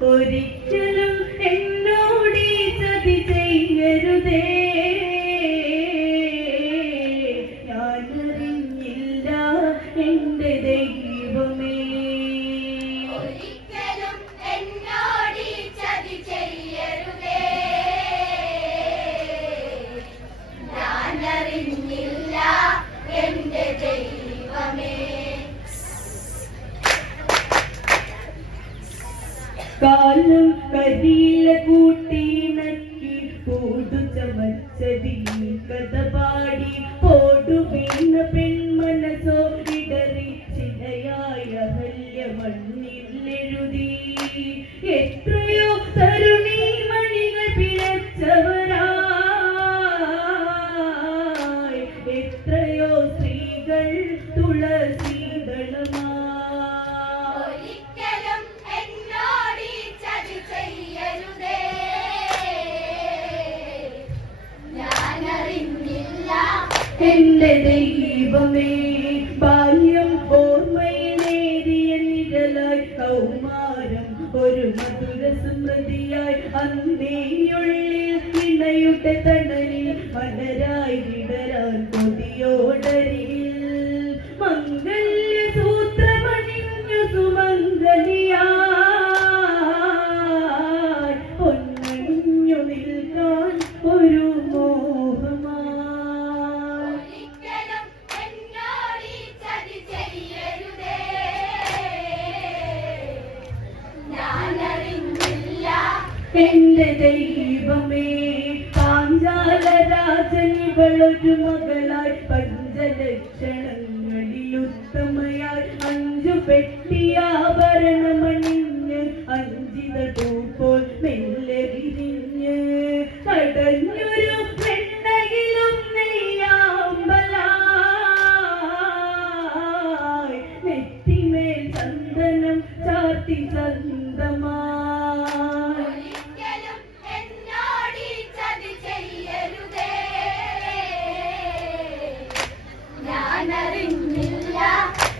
ഒരിക്കലും കാലം കരിയില കൂട്ടി എന്റെ ദൈവമേ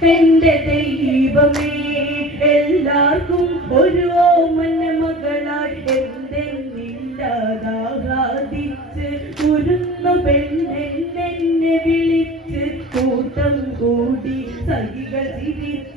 എന്റെ ദൈവമേ എല്ലാവർക്കും ഒരു ഓമന മകളായി എന്തെന്നില്ലാതാകാതിച്ച് കുരുന്ന പെണ്ണെന്നെ വിളിച്ച് കൂട്ടം കൂടി സഹികൾ തിരിച്ച്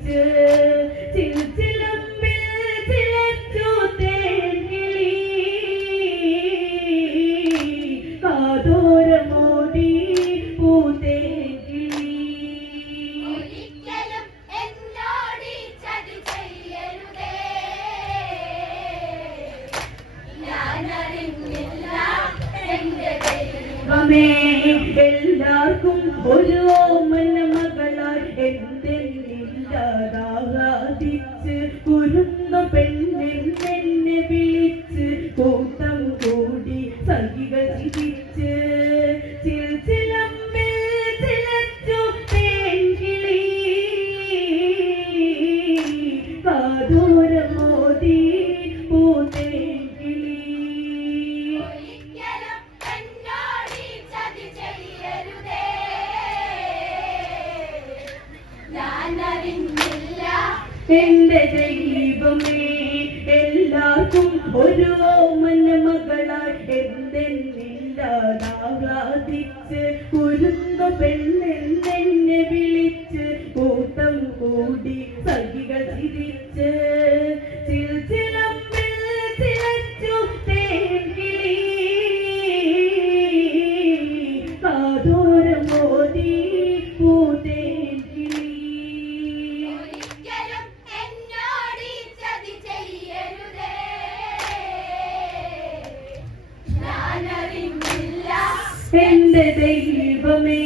എന്റെ ദൈവമേ എല്ലാവർക്കും ഒരു എന്റെ ദൈവമേ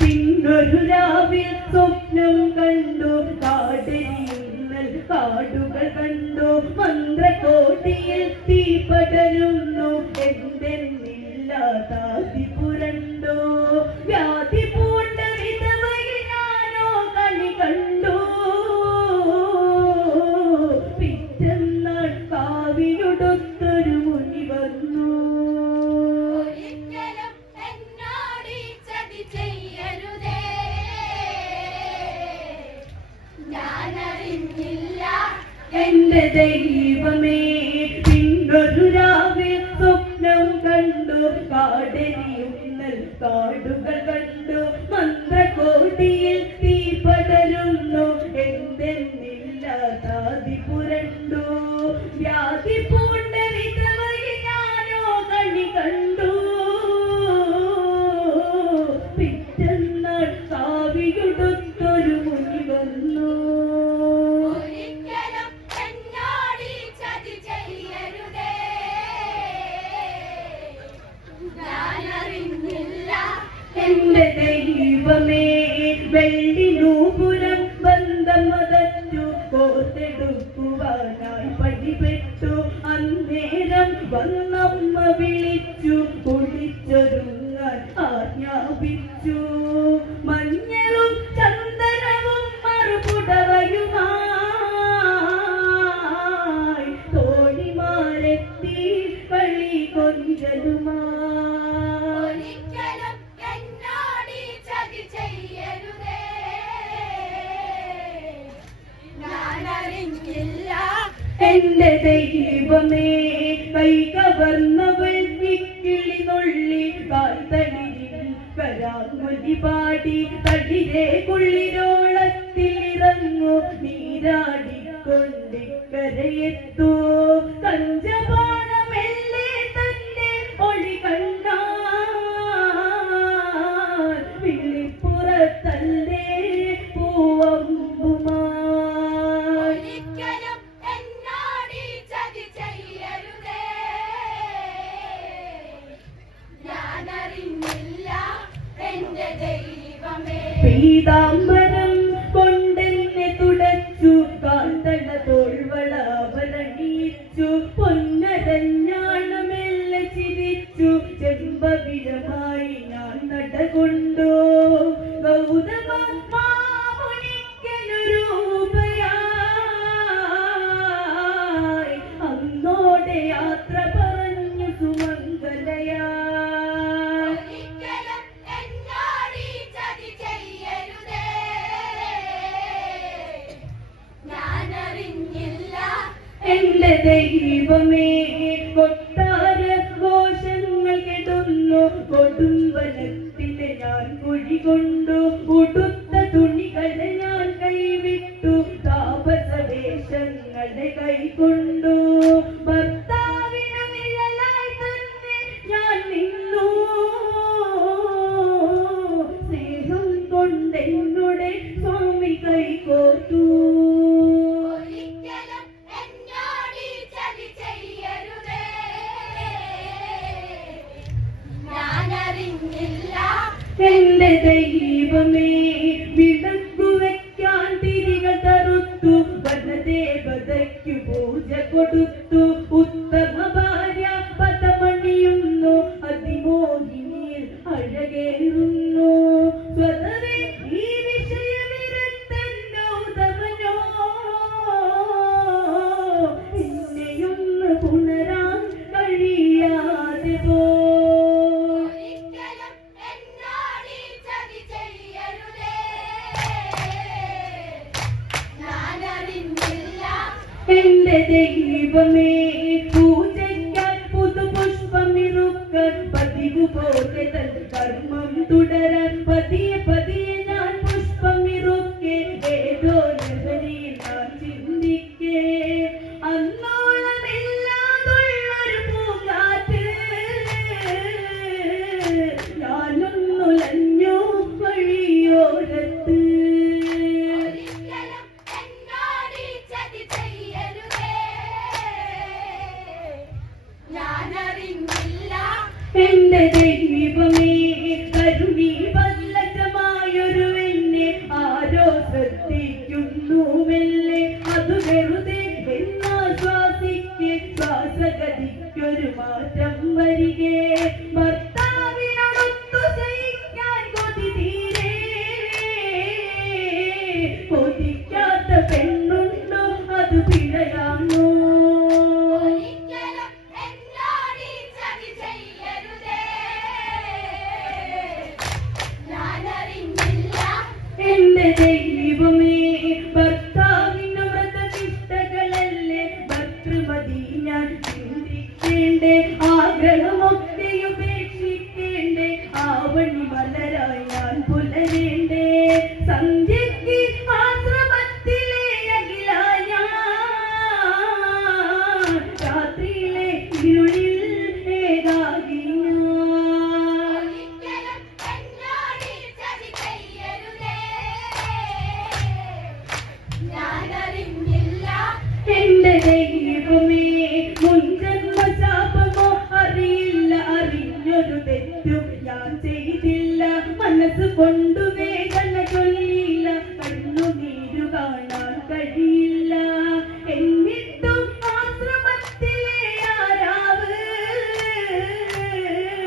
പിന്നൊരു രാവിൽ സ്വപ്നം കണ്ടു. കാടരിയിൽ കാടുകൾ കണ്ടു. മന്ത്രകോട്ടിയിൽ തീപടരും പുരണ്ടു എന്തെന്നില്ലാതി പുരണ്ടു. വ്യാധി പൂണ്ട വിധവയെ കണി കണ്ടു. പിറ്റന്നാൾ എന്റെ ദൈവമേ വെള്ള എന്റെ ദൈവമേ കൈ കവർന്നവൾ വിക്കിളി നുള്ളി കാൽത്തടിയിൽ കരാമൊലി പാടി തടിരെ കുള്ളിരോളത്തിൽ ഇറങ്ങു വിഴമായി ഞാൻ നടകൊണ്ടോ. ഗൗതമാ എന്റെ ദൈവമേ വിളക്കു വെക്കാൻ തിരികൾ തറുത്തു. വനദേവതയ്ക്കു പൂജ കൊടുത്തു.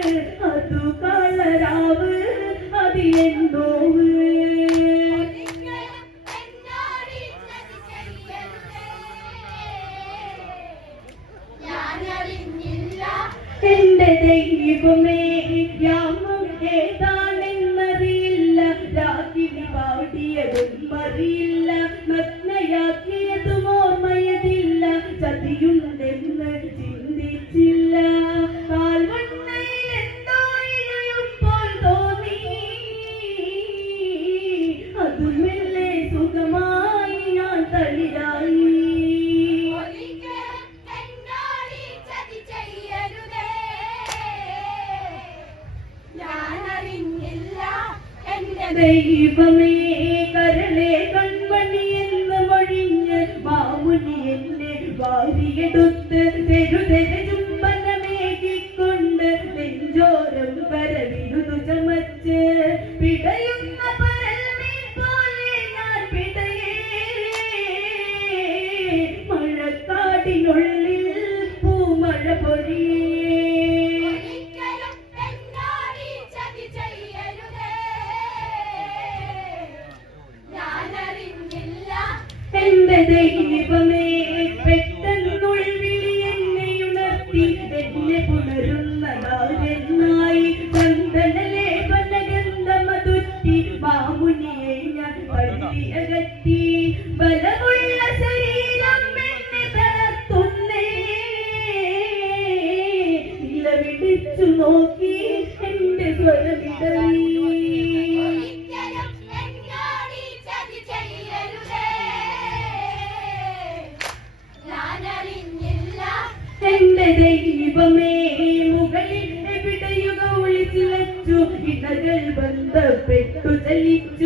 அது கலராவு அது என் நோவு ദൈവമേ മുകളിൽ എവിടെയുക ഒളിച്ചു ഇടകൾ ബന്ധപ്പെട്ടു ചലിച്ചു.